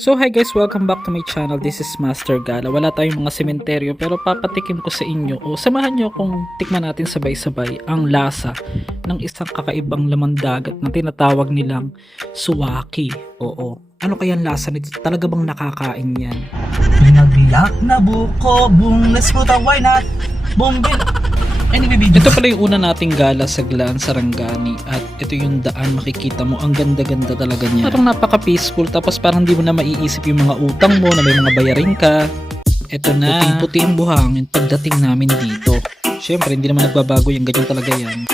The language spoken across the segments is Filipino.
So hi guys, welcome back to my channel. This is Master Gala. Wala tayong mga sementeryo pero papatikim ko sa inyo o samahan nyo kung tikman natin sabay-sabay ang lasa ng isang kakaibang laman dagat na tinatawag nilang suwaki. Oo. Ano kaya ang lasa nito? Talaga bang nakakain yan? Pinagbiyak na buko, boom, let's put a why not? Boom, bin. Anyway, video. Ito pala yung una nating gala sa Glaan, Sarangani. At ito yung daan, makikita mo, ang ganda-ganda talaga niya. Parang napaka-peaceful, tapos parang di mo na maiisip yung mga utang mo na may mga bayarin ka. Ito na, puting-puti ang buhangin pagdating namin dito. Siyempre, hindi naman nagbabago yung ganyan talaga yan.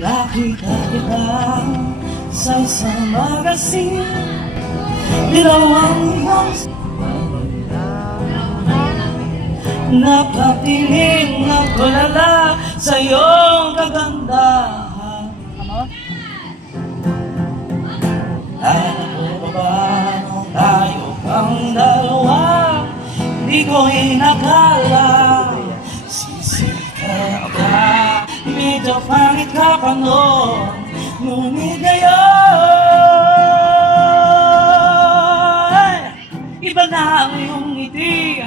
Nakita kita sa isang magasin, dilawang napatingin ng tulala sa iyong kagandahan. At ako ba nung tayo ang dalawa, di ko inakala sisikat ka, medyo pangit ka pa noon, ngunit ngayon iba na ang iyong ngiti,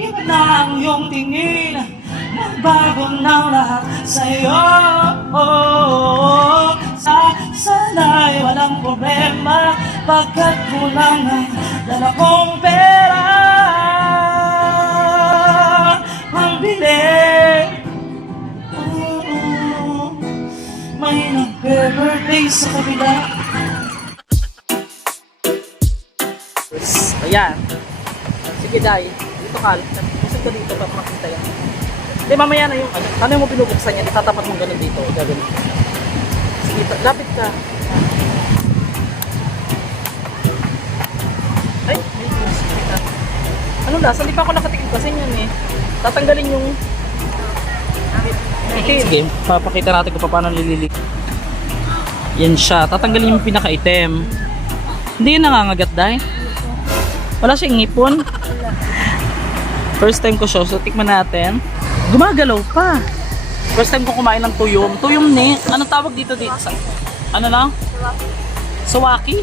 iba na ang iyong tingin, nagbago na lahat sa'yo. Sana'y walang problema, pagkat kulang ang dala kong pera ang bili. May nagbe-birthday sa kabila. Ayan. Sige, Day. Dito ka. Pusod ka dito para makita yan. Hindi, mamaya na yung ano. Ano mo binubuksan yan? Itatapat mo ganun dito. Gagawin. Sige, lapit ka. Ay, may kita. Anong lasa? Hindi pa ako nakatikim kasi yun eh. Tatanggalin yung itim. Sige, papakita natin kung paano nililik. Yan siya, tatanggalin yung pinaka-itim. Hindi yun nangangagat, Day? Wala siyang ngipon? First time ko siya, so tikman natin. Gumagalaw pa. First time ko kumain ng tuyom. Tuyom ni, ano tawag dito dito? Ano lang? Suwaki.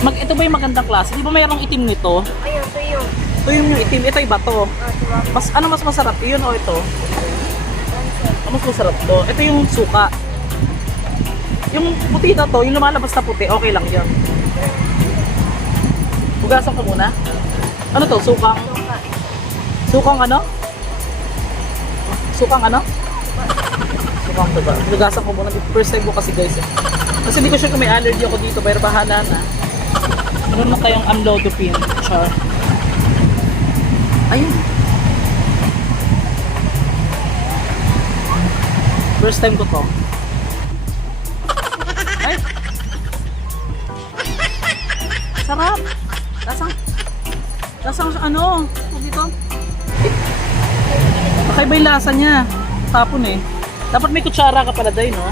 Ito ba yung magandang klase? Di ba mayroong itim nito? Ayun, tuyong. Tuyom yung itim, ito iba to. Ano mas masarap? Yun o ito? Ano mas masarap to? Ito yung suka. Yung puti na to, yung lumalabas na puti, okay lang yan. Hugasan ko muna. Ano to? Sukang? Sukang ano? Sukang ano? Sukang to ba? Hugasan ko muna. First time ko kasi guys eh. Kasi hindi ko sure kung may allergy ako dito, pero bahala na. Meron na kayong amlodipine. Char. Ayun. First time ko to. Ay! Sarap! Lasang ano? Dito? Kakaiba yung lasa niya. Tapon eh. Dapat may kutsara ka pala day, no?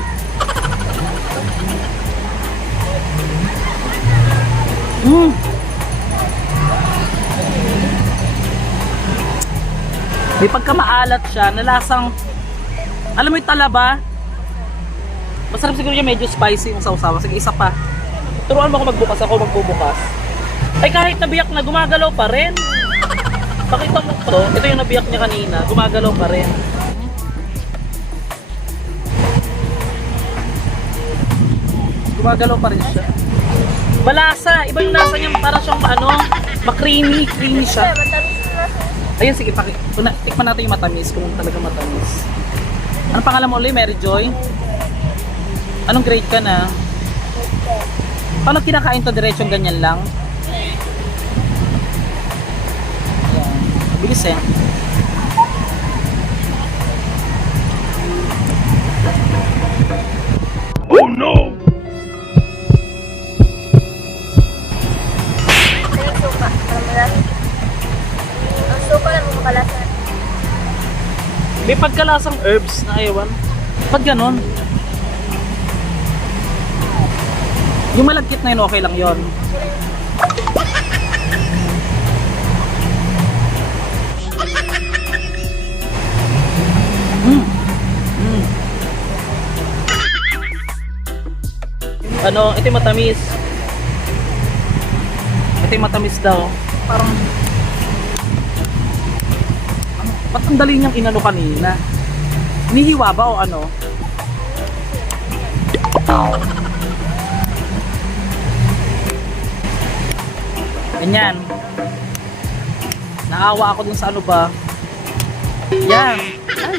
May pagkamaalat siya na lasang, alam mo yung talaba? Masarap siguro yung medyo spicy yung sausawa. Sige, isa pa. Turuan mo ako magbukas, ako magbubukas. Ay, kahit nabiyak na, gumagalaw pa rin. Pakita mo to. Ito yung nabiyak niya kanina. Gumagalaw pa rin. Gumagalaw pa rin siya. Malasa. Iba yung lasa niya. Para siyang ano, ma-creamy. Creamy siya. Ayun, sige. Tikman natin yung matamis. Kung talaga matamis. Anong pangalan mo ulit? Mary Joy? Anong grade ka na? Paano kinakain to? Diretsong ganyan lang? Bilis eh. Oh no! Ang suka. Ang suka lang mo makalasa. May pagkalasang herbs na ewan. Pag ganon. Yung malagkit na yun, okay lang yun. Ano, ito yung matamis. Ito ito yung matamis daw. Parang ba't ang dali niyang inano kanina? Hinihiwa ba o ano? Ganyan. Naawa ako dun sa ano ba? Yan. Ay.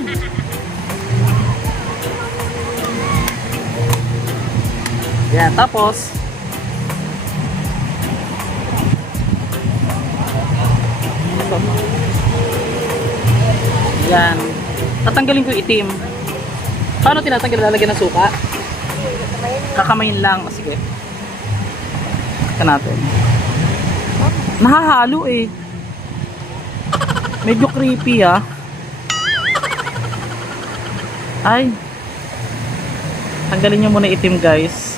Yan, tapos yan. Tatanggalin ko yung itim. Paano tinatanggal? Lalagyan ng suka? Kakamayin lang. Sige. Ika natin. Nahahalo eh. Medyo creepy ah. Ay. Tanggalin nyo muna itim guys.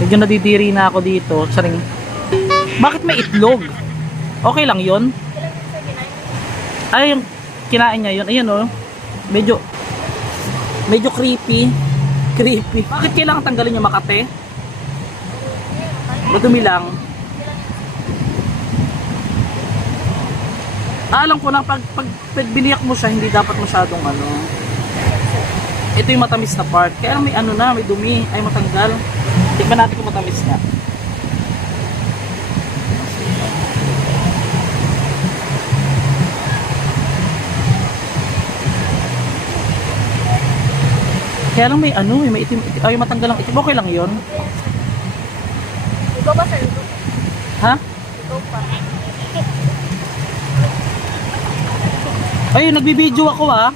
Medyo nadidiri na ako dito. Saring. Bakit may itlog? Okay lang yun? Ay, yung kinain niya yun. Ayan oh. Medyo creepy. Creepy. Bakit kailangan tanggalin yung makate? Madumi lang. Alam ko na pag biniyak mo siya, hindi dapat masyadong ano. Ito yung matamis na part. Kaya may ano na, may dumi. Ay matanggal. Tikman natin kung matamis nga. Kaya lang may ano, may itim. Ay matanggal ang itim. Okay lang yun. Ikaw ba sir? Ha? Ikaw pa. Ay, nagbibideo ako ah.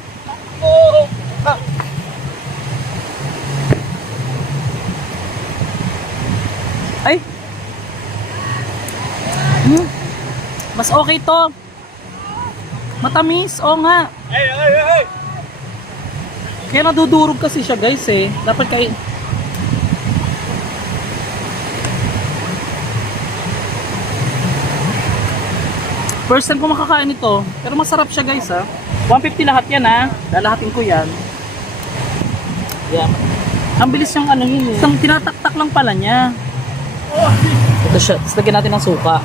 Ay. Mas okay to. Matamis, oo nga. Kaya nadudurog kasi siya guys eh. Dapat kayo. First time ko makakain ito. Pero masarap siya guys ha. 150 lahat yan ha. Lalahatin ko yan. Yan. Ang bilis yung ano yun eh. Isang tinataktak lang pala niya. Ito siya. Tapos lagyan natin ng suka.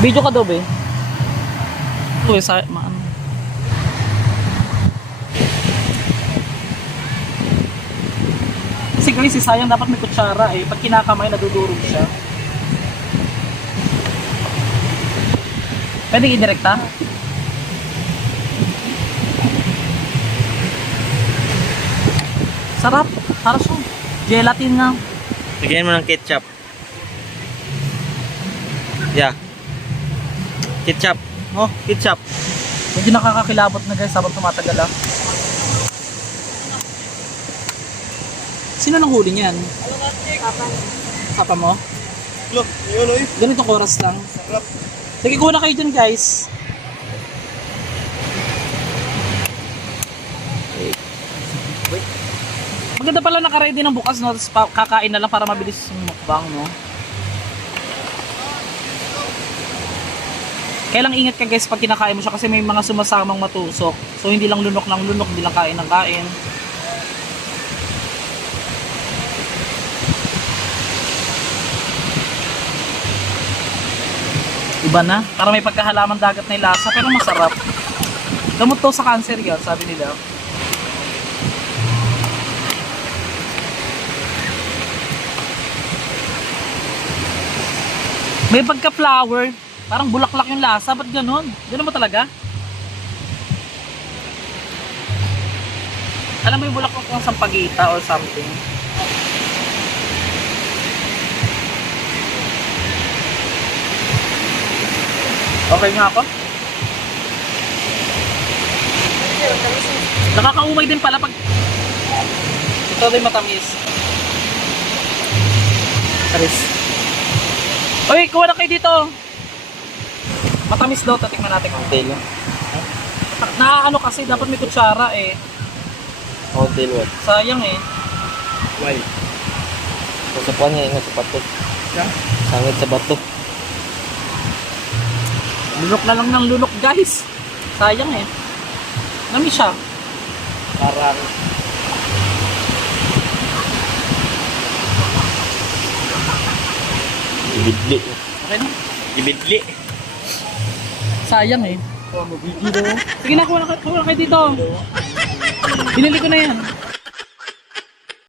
Video ka daw be. Ito eh. Kasi guys, sayang dapat may kutsara eh. Pag kinakamay, nadudurog siya. Pwede i-direkta? Sarap. Parang siya. Gelatin nga. Lagyan mo ng ketchup. Yeah. Ketchup. Oh, ketchup. Medyo nakakakilabot na guys habang tumatagal ah. Sino nang huli niyan? Papa. Papa mo? Look, yun oy. Ganitong oras lang. Sige, kuha na kayo dyan guys. Wait. Maganda pala naka-ready ng bukas no? Tapos kakain na lang para mabilis yung mukbang no? Kaya lang ingat ka guys pag kinakain mo siya kasi may mga sumasamang matusok. So hindi lang lunok ng lunok, hindi lang kain ng kain. Iba na. Para may pagkahalaman dagat na yung lasa pero masarap. Gamot to sa cancer yan, sabi nila. May pagka-flower. Parang bulaklak yung lasa. Ba't ganun? Ganun ba talaga? Alam mo yung bulaklak ng sampagita or something? Okay nga ako? Nakakaumay din pala pag ito din matamis. Saris. Uy, kuha na kayo dito. Matamis daw, tatikman natin kung Tail. na ano kasi dapat may kutsara eh. Oh, tail what? Sayang eh. Why? Kasapuan niya ingat sa bato. Sangit sa bato. Lunok na lang ng lunok guys. Sayang eh. Nami siya. Parang Ibidli. Okay na. Ibidli. Sayang eh. Sige na, kuha na kayo dito. Binili ko na yan.